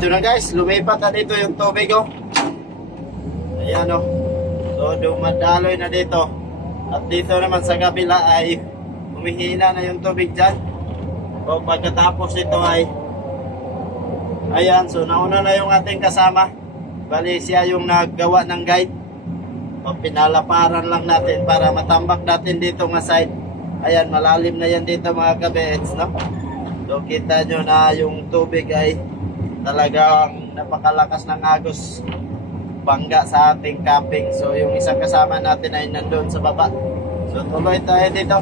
Ito na guys, lumipat na dito yung tubig oh. Ayan oh. So dumadaloy na dito. At dito naman sa kabila ay humihina na yung tubig dyan. So pagkatapos ito ay Ayan, so nauna na yung ating kasama. Bali siya yung naggawa ng guide. O pinalaparan lang natin para matambak natin dito nga side. Ayan, malalim na yan dito mga kabets, no? So kita nyo na yung tubig ay talagang napakalakas ng agos bangga sa ating camping. So yung isang kasama natin ay nandun sa baba. So tuloy tayo dito.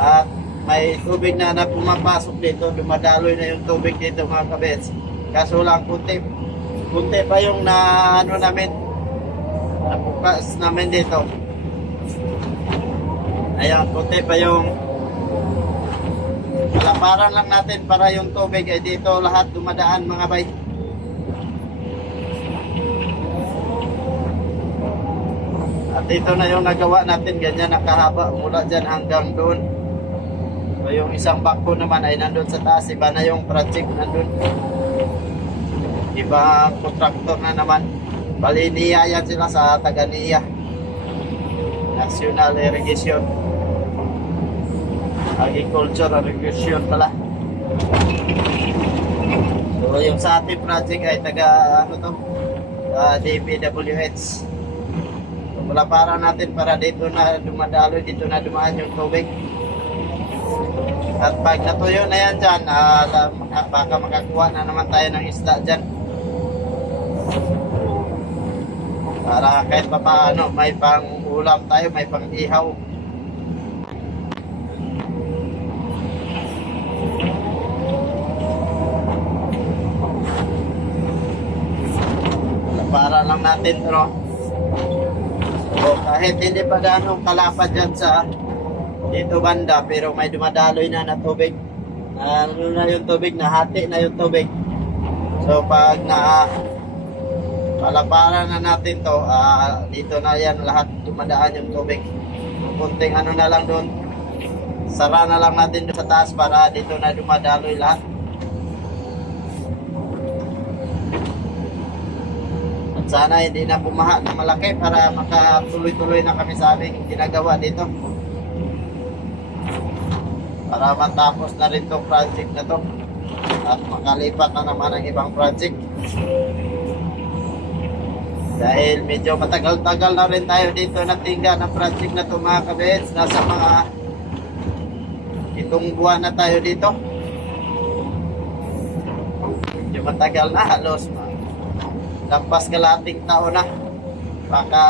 At may tubig na na pumapasok dito. Dumadaloy na yung tubig dito mga kabets. Kaso lang kunti. Kunti pa yung na ano namin. Napukas namin dito. Ayan, kunti pa yung Palaparan lang natin para yung tubig ay dito lahat dumadaan mga bay. At ito na yung nagawa natin ganyan nakahaba mula dyan hanggang doon. So yung isang bako naman ay nandun sa taas, iba na yung project nandun. Iba kontraktor na naman. Bali niya sila sa Taganiya. National Irrigation. Agriculture Irrigation pala. So yung sa ating project ay taga ano to? Uh, DPWH. So, wala para natin para dito na dumadaloy, dito na dumaan yung tubig. At pag natuyo na yan dyan, ah, la- baka makakuha na naman tayo ng isda dyan. Para kahit pa paano, may pang ulam tayo, may pang ihaw. Para lang natin no so kahit hindi pa ganong kalapad dyan sa dito banda pero may dumadaloy na na tubig. Na ano na yung tubig nahati na yung tubig. So pag na palaparan na natin to ah, dito na yan lahat dumadaan yung tubig. Kunting ano na lang doon. Sara na lang natin sa taas para dito na dumadaloy lahat sana hindi na bumaha na malaki para makatuloy-tuloy na kami sa aming ginagawa dito. Para matapos na rin tong project na to. At makalipat na naman ang ibang project. Dahil medyo matagal-tagal na rin tayo dito natingga ng project na to mga kabets. Nasa mga itong buwan na tayo dito. Medyo matagal na halos mga lampas kalating taon na. Baka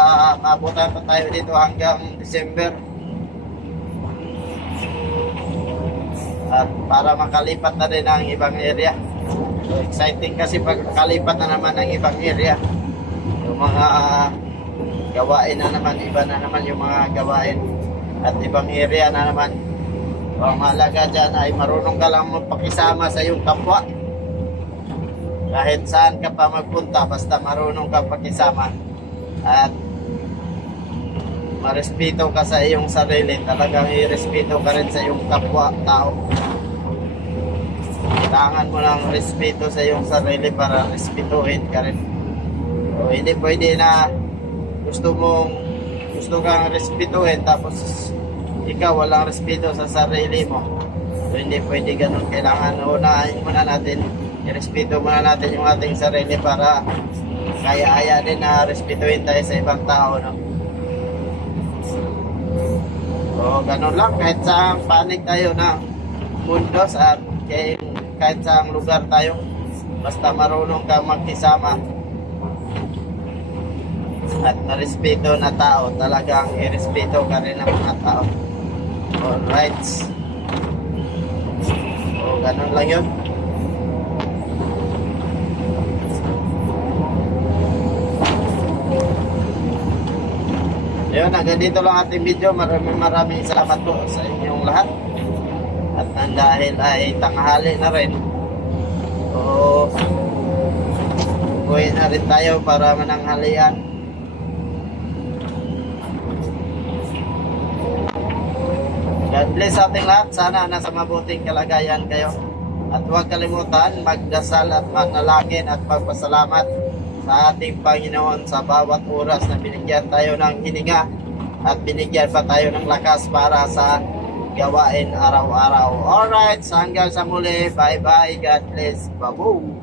maabutan pa tayo dito hanggang December. At para makalipat na rin ang ibang area. So, exciting kasi pag makalipat na naman ang ibang area. Yung mga ah, gawain na naman, iba na naman yung mga gawain. At ibang area na naman. So, ang mahalaga dyan ay marunong ka lang magpakisama sa iyong kapwa kahit saan ka pa magpunta basta marunong ka pakisama at marespeto ka sa iyong sarili talagang irespeto ka rin sa iyong kapwa tao. Kailangan mo ng respeto sa iyong sarili para respetuhin ka rin. O hindi pwede na gusto mong gusto kang respetuhin tapos ikaw walang respeto sa sarili mo. So hindi pwede ganun. Kailangan unahin muna natin irespeto muna natin yung ating sarili para kaya-aya din na respetuhin tayo sa ibang tao, no? So, ganun lang. Kahit sa panig tayo ng mundo, sa, kahit, kahit sa lugar tayo, basta marunong ka magkisama at narespeto na tao, talagang irespeto ka rin ng mga tao. Alright. So, ganun lang yun. Yun, hanggang dito lang ating video. Maraming maraming salamat po sa inyong lahat. At dahil ay tanghali na rin. So, uwi na rin tayo para mananghalian. God bless ating lahat. Sana nasa mabuting kalagayan kayo. At huwag kalimutan magdasal at manalangin at magpasalamat sa ating Panginoon sa bawat oras na binigyan tayo ng hininga at binigyan pa tayo ng lakas para sa gawain araw-araw. Alright, so hanggang sa muli. Bye-bye. God bless. Babu.